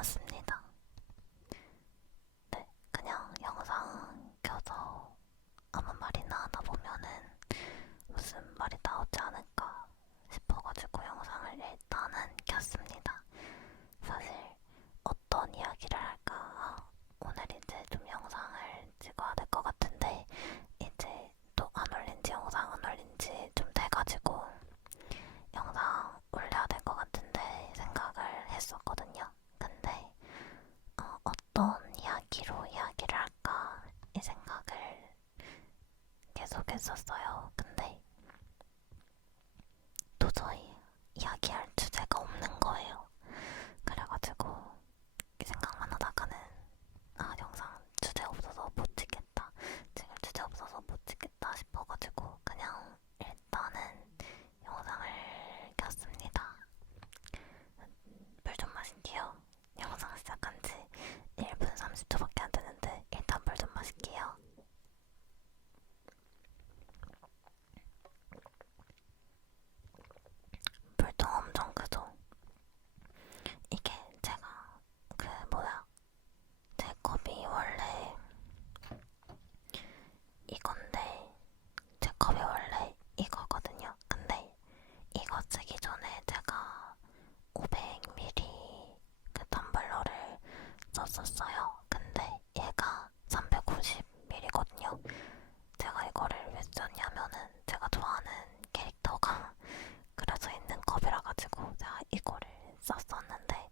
일어났습니다. 네, 그냥 영상 켜서 아무 말이나 하다 보면은 무슨 말이 나오지 않을까 싶어가지고 영상을 일단은 켰습니다. 사실 어떤 이야기를 할까? 오늘 이제 좀 영상을 찍어야 될 것 같은데 이제 또 안 올린지 영상 안 올린지 좀 돼가지고 영상 올려야 될 것 같은데 생각을 했었거든요. 근데 어떤 이야기로 이야기를 할까 이 생각을 계속 했었어요. 근데 도저히 이야기할 주제가 없는 거예요. 그래가지고 이 생각만 하다가는 영상 주제 없어서 못 찍겠다. 지금 주제 없어서 못 찍겠다 싶어가지고 그냥 일단은 영상을 켰습니다. 물 좀 마실게요. 영상 시작한 지 1분 30초밖에 안 되는데 일단 물 좀 마실게요. 물통 엄청 크죠? 이게 제가 제 컵이 원래 이건데 제 컵이 원래 이거거든요. 근데 이거 쓰기 전에 제가 500ml 그 텀블러를 썼었어요. 근데 얘가 350ml거든요. 제가 이거를 왜 썼냐면은 제가 좋아하는 캐릭터가 그려져 있는 컵이라 가지고 제가 이거를 썼었는데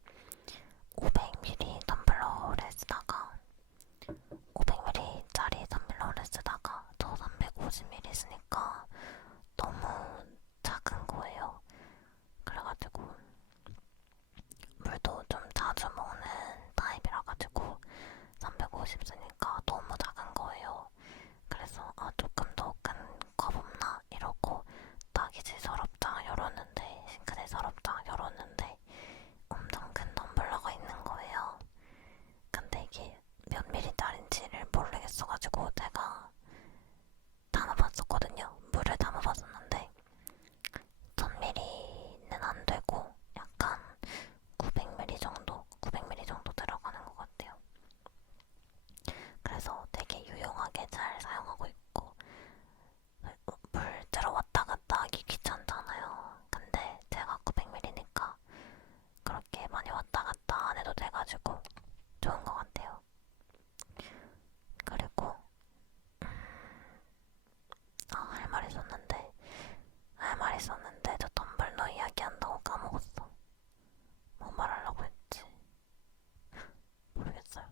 500ml 텀블러를 쓰다가 500ml짜리 텀블러를 쓰다가 저 350ml 쓰니까 너무 작은 거예요. 그래가지고 물도 좀 자주 먹는 타입이라 가지고 350 쓰니까 너무 작은 거예요. 그래서 조금 더 큰 컵 없나 이러고 딱 이제 서랍장 열었는데 싱크대 서랍장 열었는데 엄청 큰 텀블러가 있는 거예요. 근데 이게 몇 밀리짜리인지를 모르겠어가지고 제가 담아봤었거든요. 물을 담아봤었는데 1000ml는 안 되고 약간 900ml 정도? 900ml 정도 들어가는 것 같아요. 그래서 되게 유용하게 잘 사용하고 있고 물 들어왔다 갔다 하기 귀찮잖아요. 근데 제가 900ml니까 그렇게 많이 왔다 갔다 안 해도 돼가지고 좋은 것 같아요. 그리고 할 말 있었는데 저 텀블러 이야기한다고 까먹었어. 뭐 말하려고 했지? 모르겠어요.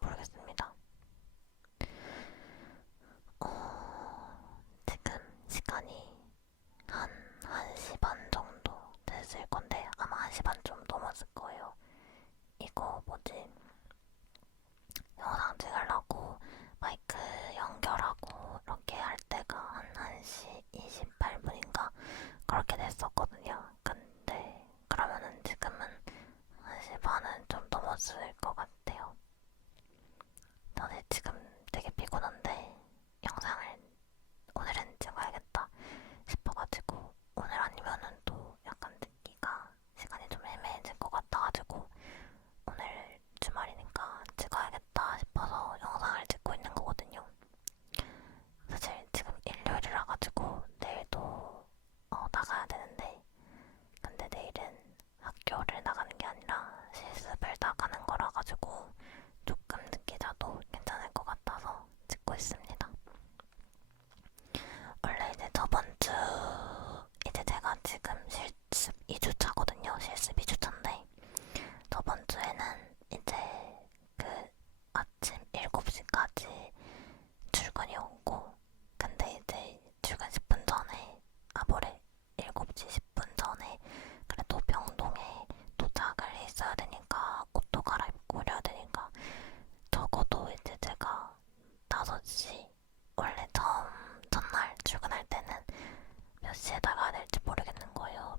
모르겠습니다. 지금 시간이 한 1시 반 정도 됐을 건데 아마 1시 반 좀 넘었을 거예요. 이거 뭐지? 영상 찍으려고 마이크 연결하고 이렇게 할 때가 한 1시 28분인가 그렇게 됐었거든요. 근데 그러면은 지금은 1시 반은 좀 넘었을 것 같아요. 저는 지금 되게 피곤한데 영상을 오늘은 찍어야겠다 싶어가지고 오늘 아니면은 또 약간 듣기가 시간이 좀 애매해질 것 같아가지고 오늘 주말이니까 찍어야겠다 싶어서 영상을 찍고 있는 거거든요. 사실 지금 일요일이라 가지고 내일도 나가야 되는데 근데 내일은 학교를 나가는 게 아니라 실습을 나가는 거라 가지고 조금 늦게 자도 괜찮을 것 같아서 찍고 있습니다. 원래 이제 저번 주 이제 제가 지금 실습 2주차거든요. 실습 2주차인데 저번 주에는 이제 그 아침 7시까지 출근이었고 근데 이제 출근 10분 전에 뭐래 7시 10분 전에 그래도 병동에 도착을 했어야 되니까 옷도 갈아입고 이래야 되니까 적어도 이제 제가 5시 원래 첫날 출근할 때는 몇 시에 나가야 될지 모르겠는 거예요.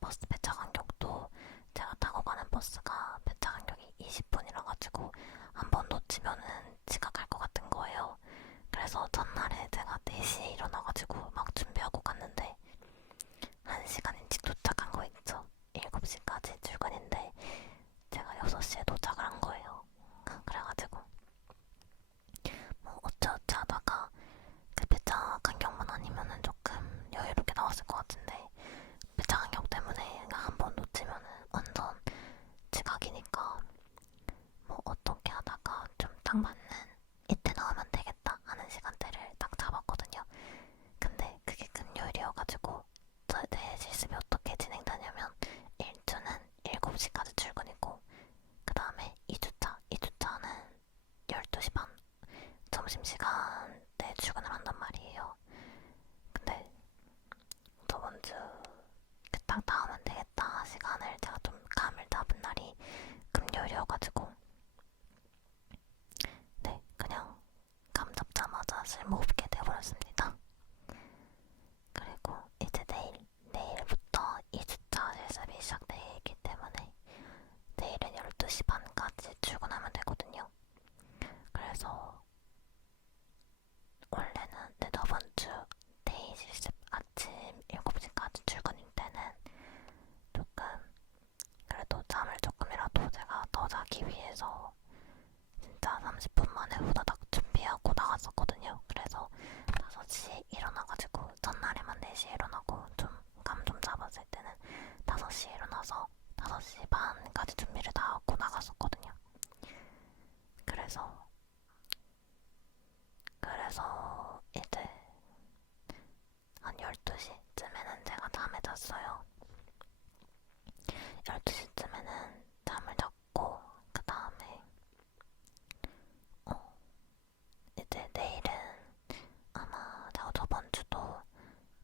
버스 배차 간격도 제가 타고 가는 버스가 배차 간격이 20분이라 가지고 한 번 놓치면은 지각할 것 같은 거예요. 그래서 전날에 제가 4시에 일어나가지고 막 준비하고 갔는데 1시간 일찍 도착한 거 있죠? 7시까지 딱 맞는 이때 나오면 되겠다 하는 시간대를 딱 잡았거든요. 근데 그게 금요일이어가지고 내 실습이 어떻게 진행되냐면 1주는 7시까지 출근이고 그 다음에 2주차는 12시 반 점심시간에 출근을 한단 말이에요. 근데 저번 주 그 딱 나오면 되겠다 시간을 제가 좀 감을 잡은 날이 금요일이어가지고 네 그냥 감 잡자마자 쓸모없게 돼버렸습니다. 그리고 이제 내일부터 2주차 실습이 시작되기 때문에 내일은 12시 반까지 출근하면 되거든요. 그래서 원래는 저번 주 데이 실습 아침 7시까지 출근일 때는 조금 그래도 잠을 조금이라도 제가 더 자기 위해서 진짜 30분 만에 후다닥 준비하고 나갔었거든요. 그래서 5시에 일어나가지고 전날에만 4시에 일어나고 좀 감 좀 잡았을 때는 5시에 일어나서 5시 반까지 준비를 다 하고 나갔었거든요. 그래서 이제 한 12시쯤에는 제가 잠에 잤어요. 12시쯤에는 잠을 잤고 그 다음에 이제 내일은 아마 제가 저번 주도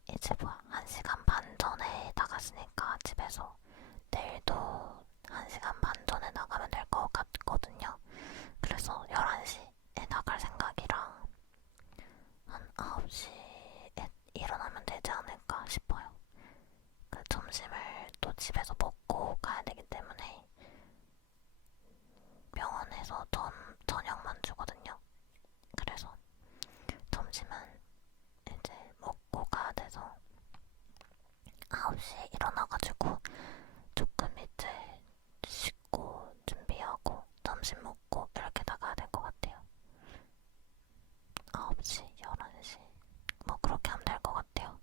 이제 1시간 반 전에 나갔으니까 집에서 내일도 1시간 반 전에 나가면 될 것 같거든요. 그래서 11시에 나갈 생각이랑 한 9시에 일어나면 되지 않을까 싶어요. 그 점심을 또 집에서 먹고 가야 되기 때문에 병원에서 저녁만 주거든요. 그래서 점심은 이제 먹고 가야 돼서 9시에 일어나가지고 조금 이제 씻고 준비하고 점심 먹고 이렇게 나가야 될 것 같아요. 9시, 11시 뭐 그렇게 하면 될 것 같아요.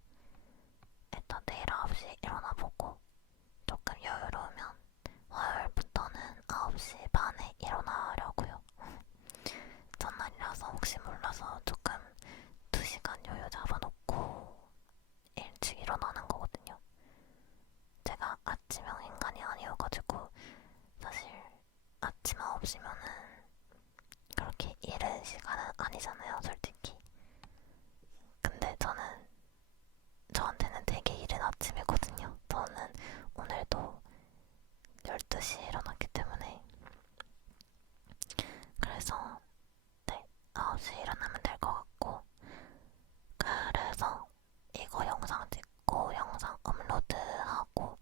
일단 내일 9시에 일어나보고 조금 여유로우면 화요일부터는 9시 반에 일어나려고요. 전날이라서 혹시 몰라서 조금 2시간 여유 잡아놓고 일찍 일어나는 거거든요. 제가 아침형 인간이 아니어가지고 사실 아침 9시면은 그렇게 이른 시간은 아니잖아요, 솔직히. 근데 저한테는 되게 이른 아침이거든요. 저는 오늘도 12시에 일어났기 때문에. 그래서 네, 9시에 일어나면 될 것 같고 그래서 이거 영상 찍고 영상 업로드하고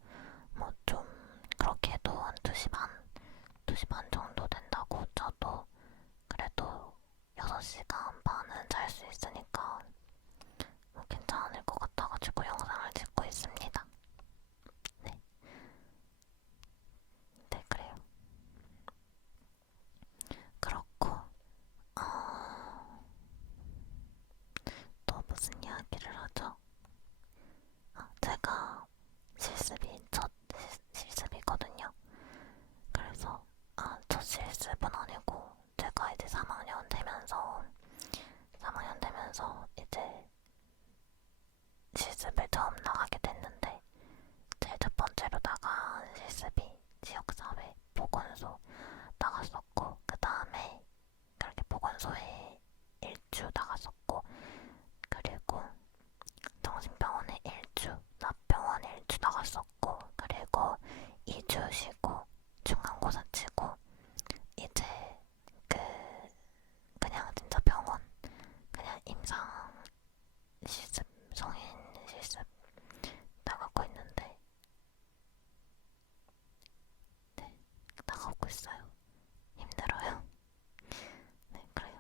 뭐 좀 그렇게 해도 한 2시 반? 2시 반 정도 된다고 쳐도 그래도 6시간 반은 잘 수 있으니까 뭐 괜찮을 것 같아가지고 영상을 찍고 있습니다. 네, 네 그래요. 그렇고 또 무슨 이야기를 하죠? 제가 실습이 첫 실습이거든요. 그래서 첫 실습은 아니고 제가 이제 3학년 되면서 이제 실습을 처음 나가게 됐는데 제일 첫 번째로 나간 실습이 지역사회 보건소 나갔었고 그 다음에 그렇게 보건소에 1주 나갔었고 그리고 정신병원에 1주, 납병원 1주 나갔었고 그리고 2주 쉬고 중간고사 치고 이제 그 그냥 진짜 병원 그냥 임상 실습 성인 실습 나가고 있는데 네 나가고 있어요. 힘들어요. 네 그래요.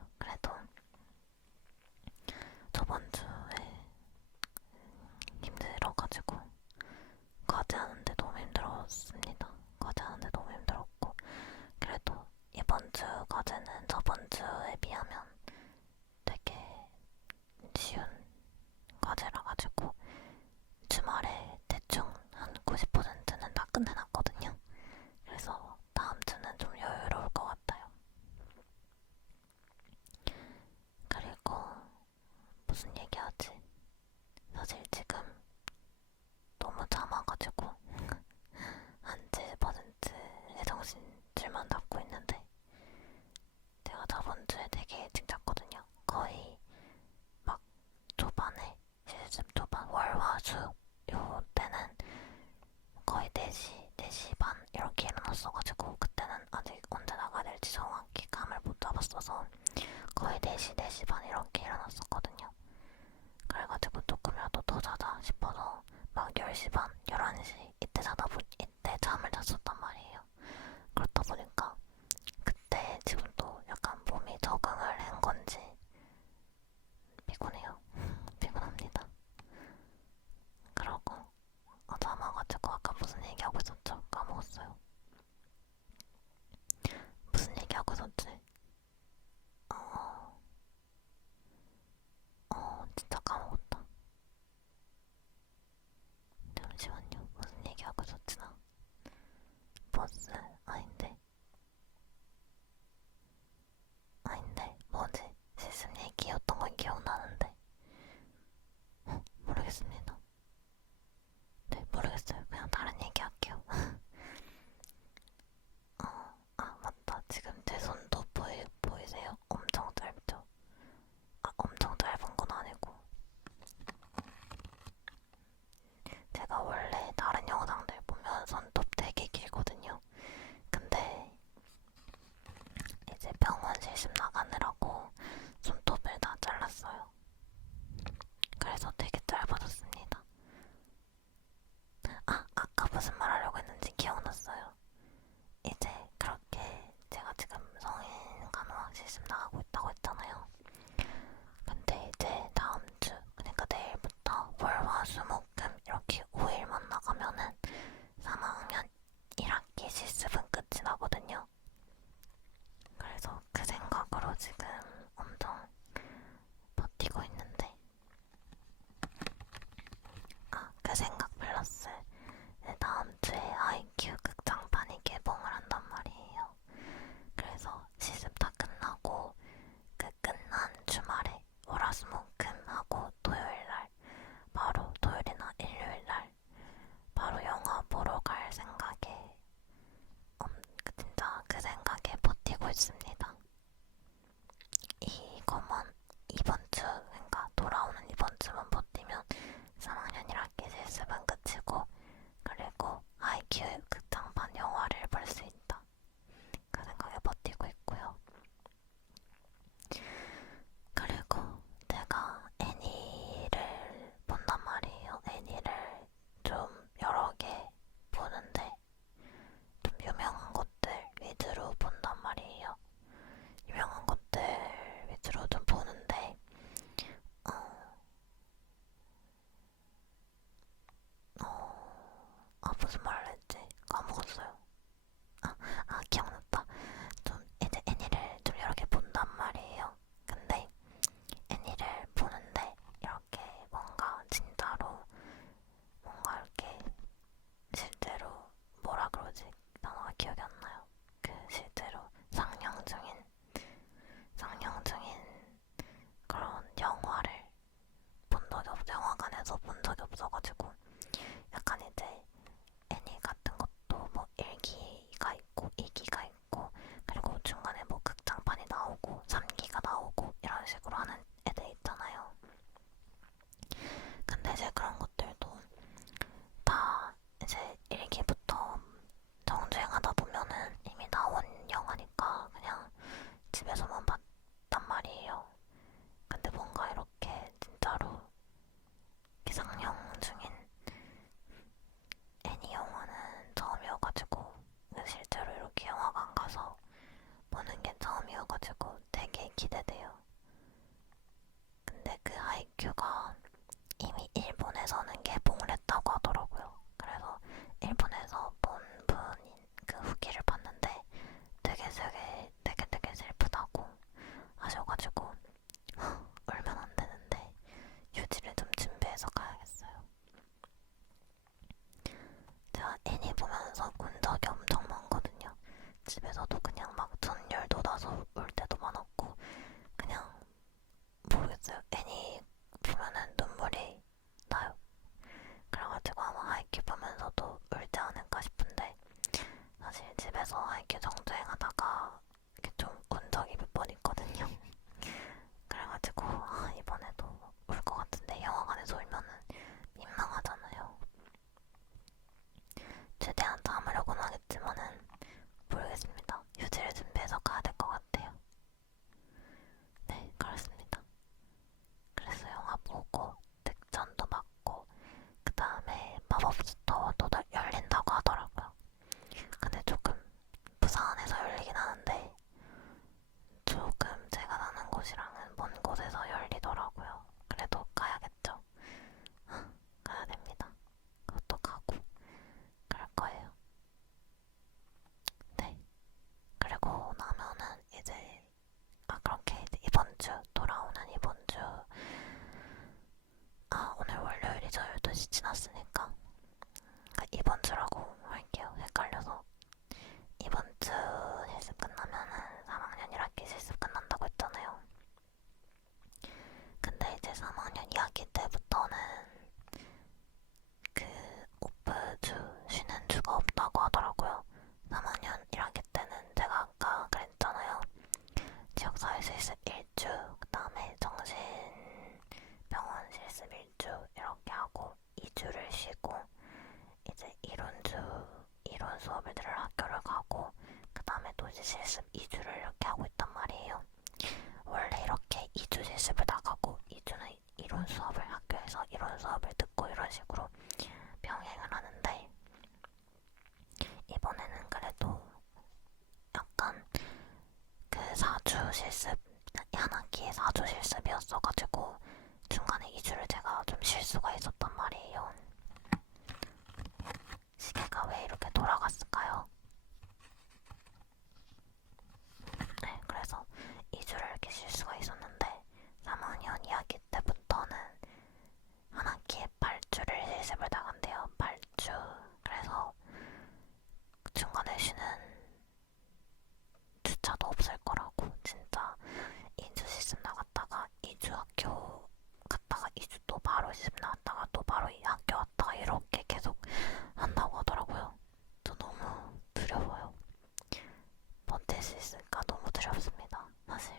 있어서 거의 4시, 4시 반 이렇게 일어났었거든요. 그래가지고 조금이라도 더 자자 싶어서 막 10시 반, 11시 이때 잠을 잤었단 말이에요. 그렇다 보니까 그때 지금도 약간 몸이 적응을 한 건지 피곤해요. 피곤합니다. 그러고 잠아가지고 아까 무슨 얘기하고 있었죠? 까먹었어요. 무슨 얘기하고 있었지? 어, 진짜 까먹었다. 잠시만요. 무슨 얘기하고 있었지 나? 버스? 아닌데. 아닌데. 뭐지? 시스템 얘기였던 건 기억나는데. 모르겠습니다. 네, 모르겠어요. 그냥 다른 얘기 할게요. 맞다. 지금 제 손도 보이세요? 엄청 짧죠? 엄청 짧은 건 아니고. 제가 원래 다른 영상들 보면 손톱 되게 길거든요. 근데 이제 병원 실습 나가느라고 손톱을 다 잘랐어요. 그래서 되게 짧아졌습니다. 아까 무슨 말 하려고 했는지 기억났어요. 이제 그렇게 제가 지금 성인 간호학 실습 나가고 있다고 했잖아요. 근데 이제 다음 주, 그러니까 내일부터 월, 화, 수, 목, 금 이렇게 5일만 나가면은 3학년 1학기 실습은 끝이 나거든요. 그래서 그 생각으로 지금 엄청 버티고 있는데, 그 생각 플러스 다음 주에 아이큐 극장판이 개봉을 한단 말이에요. 그래서 실습 다 끝나고 그 끝난 주말에 월화수목금하고 토요일날 바로 토요일이나 일요일날 바로 영화 보러 갈 생각에 진짜 그 생각에 버티고 있습니다. 이것만 이번 주, 그러니까 돌아오는 이번 주만 버티면 3학년 1학기 실습은 곳이랑은 먼 곳에서 열리더라고요. 그래도 가야겠죠. 가야 됩니다. 그것도 가고 그럴 거예요. 네. 그리고 나면은 이제 그렇게 이제 이번 주 돌아오는 이번 주 오늘 월요일이죠. 12시 지났으니까 이번 주라고 할게요. 헷갈려서. 이번 주 실습 끝나면은 3학년 1학기 실습 끝난다고 했잖아요. 근데 이제 3학년 2학기 때부터는 그 오프주 쉬는 주가 없다고 하더라고요. 3학년 1학기 때는 제가 아까 그랬잖아요. 지역사회 실습 1주, 그 다음에 정신병원 실습 1주 이렇게 하고 2주를 쉬고 이제 이론 수업을 들을 학교를 가고 그 다음에 또 이제 실습 2주를 이렇게 하고 있단 말이에요. 원래 이렇게 2주 실습을 나가고 2주는 이론 수업을 학교에서 이론 수업을 듣고 이런 식으로 병행을 하는데 이번에는 그래도 약간 그 4주 실습, 한 학기에 4주 실습이었어가지고 중간에 2주를 제가 좀 쉴 수가 있었단 말이에요. 시계가 왜 이렇게 돌아갔을까요? 네, 그래서 2주를 이렇게 쉴 수가 있었는데 3학년 2학기 때부터는 한 학기에 8주를 실습을 나간대요. 8주. 그래서 중간에 쉬는 주차도 없을 거라고. 진짜 2주 실습 나갔다가 2주 학교 갔다가 2주 또 바로 실습 나갔다가 또 바로 학교 왔다가 이렇게 계속 한다고 하더라고요. 저 너무 두려워요. 버틸 수 있을까 너무 두렵습니다. 사실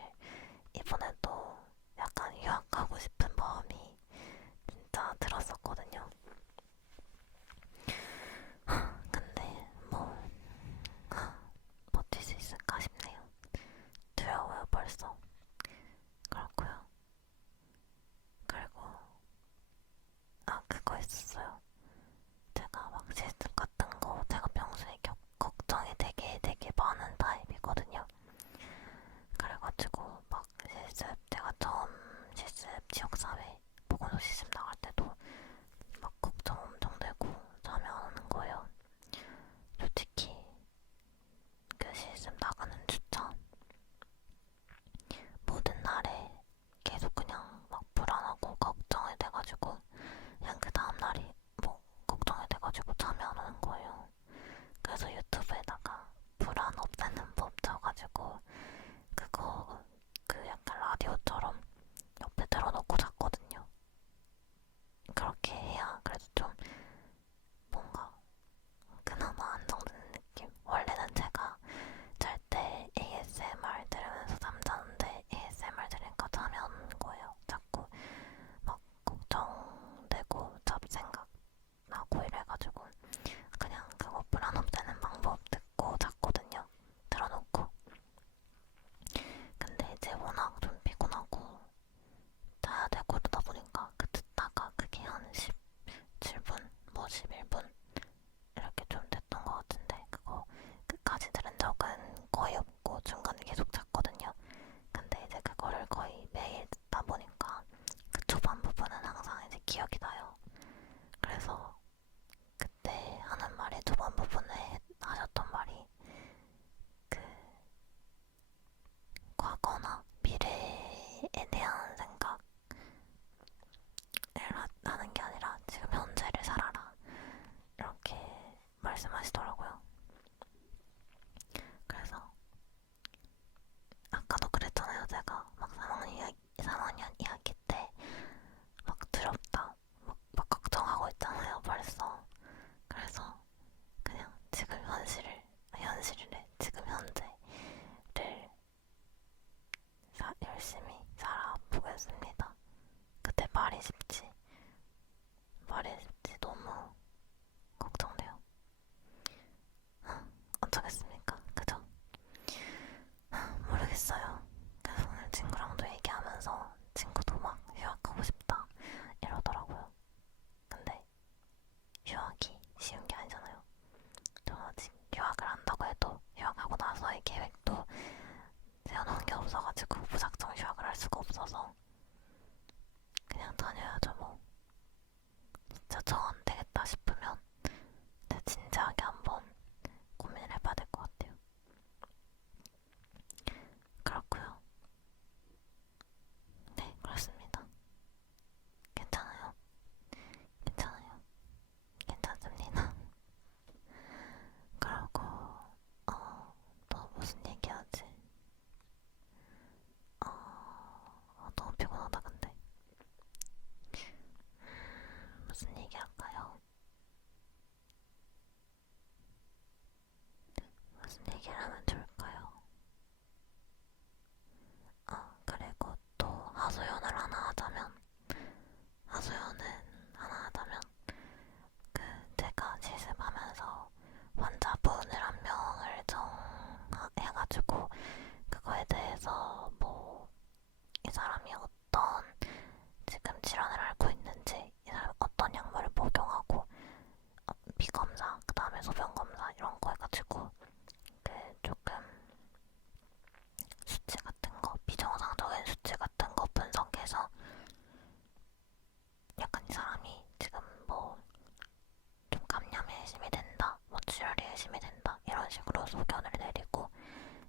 의심이 된다 이런 식으로 소견을 내리고,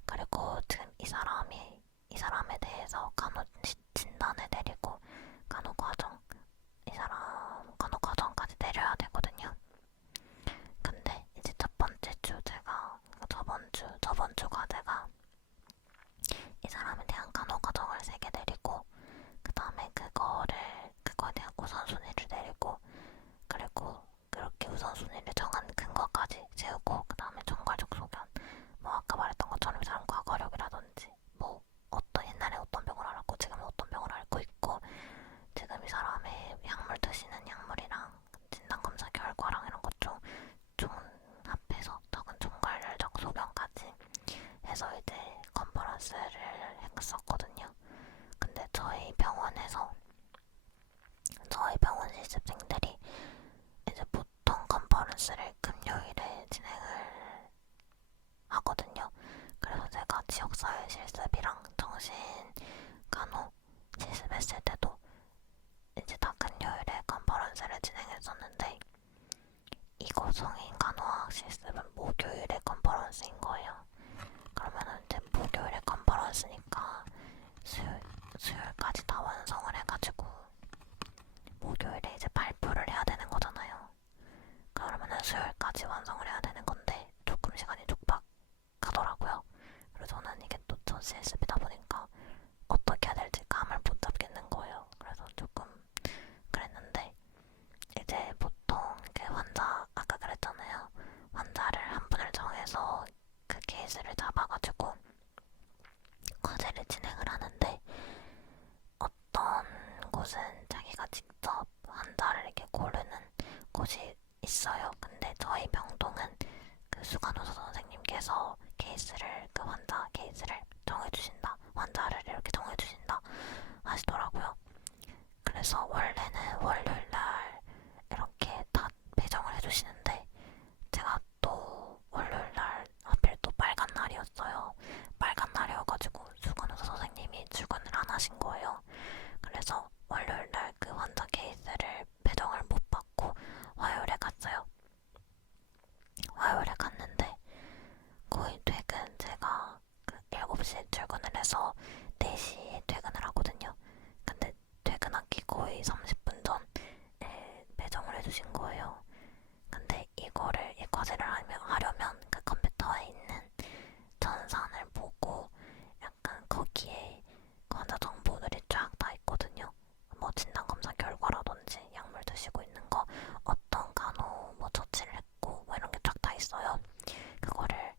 그리고 지금 이 사람에 대해서 간호 진단을 내리고 간호 과정, 이 사람 간호 과정까지 내려야 되거든요. 근데 이제 첫 번째 주 제가 저번 주 과제가 이 사람에 대한 간호 과정을 3개 내리고, 그 다음에 그거에 대한 우선순위를 내리고, 그리고 그렇게 우선순위를 정한 근거까지 세우고, 그 다음에 총괄적 소견, 뭐 아까 말했던 것처럼 이 사람 과거력이라든지 뭐 어떤 옛날에 어떤 병을 앓았고 지금 어떤 병을 앓고 있고, 지금 이 사람의 약물 드시는 약물이랑 진단검사 결과랑 이런 것좀 합해서 적은 총괄적 소견까지 해서 이제 컨퍼런스를 했었거든요. 근데 저희 병원 실습생들이 이제 보통 컨퍼런스를 금요일에 진행을 하거든요. 그래서 제가 지역사회 실습이랑 정신간호 실습했을 때도 이제 다 금요일에 컨퍼런스를 진행했었는데, 이거 성인간호학 실습은 목요일에 컨퍼런스인 거예요. 그러면은 이제 목요일에 컨퍼런스니까 수요일까지 다 완성을 해가지고 목요일에 이제 발표를 해야 되는 거잖아요. 그러면은 수요일까지 완성을 해야 되는 건데 조금 시간이 촉박하더라고요. 그래서 저는 이게 또 첫 실습이다 보니까 어떻게 해야 될지 감을 못 잡겠는 거예요. 그래서 조금 그랬는데, 이제 보통 그 환자, 아까 그랬잖아요. 환자를 한 분을 정해서 그 케이스를 잡아가지고 과제를 진행을 하는데, 어떤 곳은 자기가 직접 환자를 이렇게 고르는 곳이 있어요. 근데 저희 병동은 그 수간호사 선생님께서 그 환자 케이스를 정해주신다, 환자를 이렇게 정해주신다 하시더라고요. 그래서 원래는 월요일날 이렇게 다 배정을 해주시는데, 제가 또 월요일날 하필 또 빨간 날이었어요. 빨간 날이어가지고 수간호사 선생님이 출근을 안 하신 거예요. 그래서 월요일날 그 환자 케이스를 배정을 못 받고 화요일에 갔어요. 화요일에 갔는데 거의 제가 그 7시에 출근을 해서 4시에 퇴근을 하거든요. 근데 퇴근하기 거의 30분 전에 배정을 해주신 거예요. 근데 이 과제를 하려면 그 컴퓨터에 있는 전산을 보고, 약간 거기에 환자 정보들이 쫙 다 있거든요. 뭐 진단검사 결과라든지 약물 드시고 있는 거, 어떤 간호 뭐 처치를 했고 뭐 이런 게 쫙 다 있어요. 그거를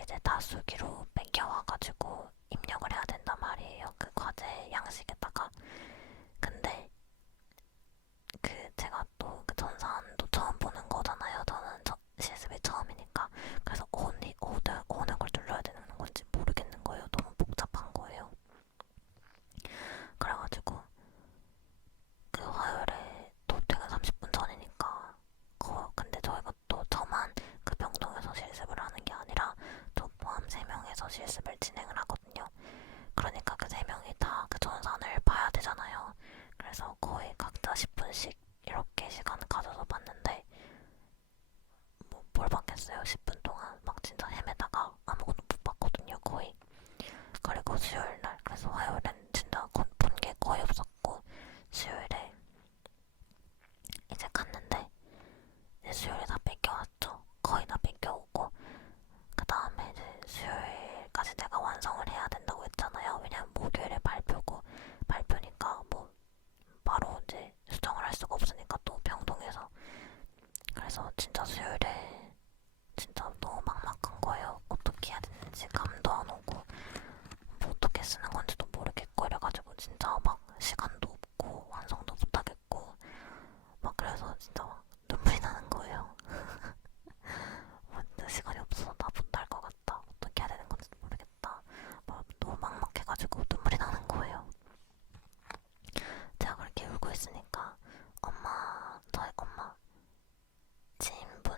이제 다수기로 뺏겨와가지고 입력을 해야 된단 말이에요. 그 과제 양식에다가. 근데 제가 또 그 전산도 처음 보는 거잖아요. 저는 실습이 처음이니까. 그래서 어느 걸 눌러야 되는 건지 모르겠는 거예요. 너무 복잡한 거예요. 그래가지고 그 화요일에 또 퇴근 30분 전이니까, 근데 저희가 또 저만 그 병동에서 실습을 하는 게 아니라 저 포함 3명에서 실습을 진행을 하거든요. 그러니까 그 3명이 다 그 전산을 봐야 되잖아요. 그래서 거의 각자 10분씩 이렇게 시간 가져서 봤는데, 뭐 뭘 봤겠어요. 10분 동안 막 진짜 헤매다가 아무것도 못 봤거든요, 거의. 그리고 수요일날, 그래서 화요일엔 진짜 본 게 거의 없었고, 수요일에 이제 갔는데, 이제 수요일에 다 뺏겨왔죠. 거의 다 뺏겨오고, 그 다음에 이제 수요일까지 내가 완성을 해야 된다고 했잖아요. 왜냐면 목요일에 발표니까 뭐 바로 이제 수정을 할 수가 없으니까, 또 병동에서. 그래서 진짜 수요일에 진짜 너무 막막한 거예요. 어떻게 해야 되는지 감도 안 오고, 뭐 어떻게 쓰는 건지도 모르겠고, 이래가지고 진짜 막 시간도 없고 완성도 못하겠고 막, 그래서 진짜 막 눈물이 나는 거예요. 진짜 시간이 없어서 나 못할 것 같다, 어떻게 해야 되는 건지도 모르겠다, 막 너무 막막해가지고 눈물이 나는 거예요. 제가 그렇게 울고 있으니까 저희 엄마 지인분,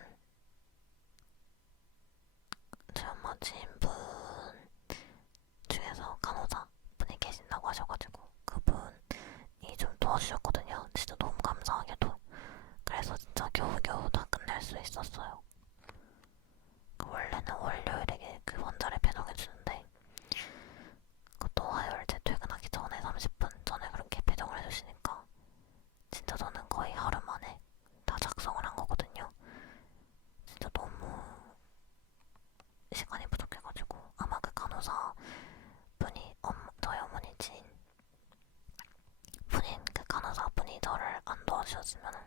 들어주면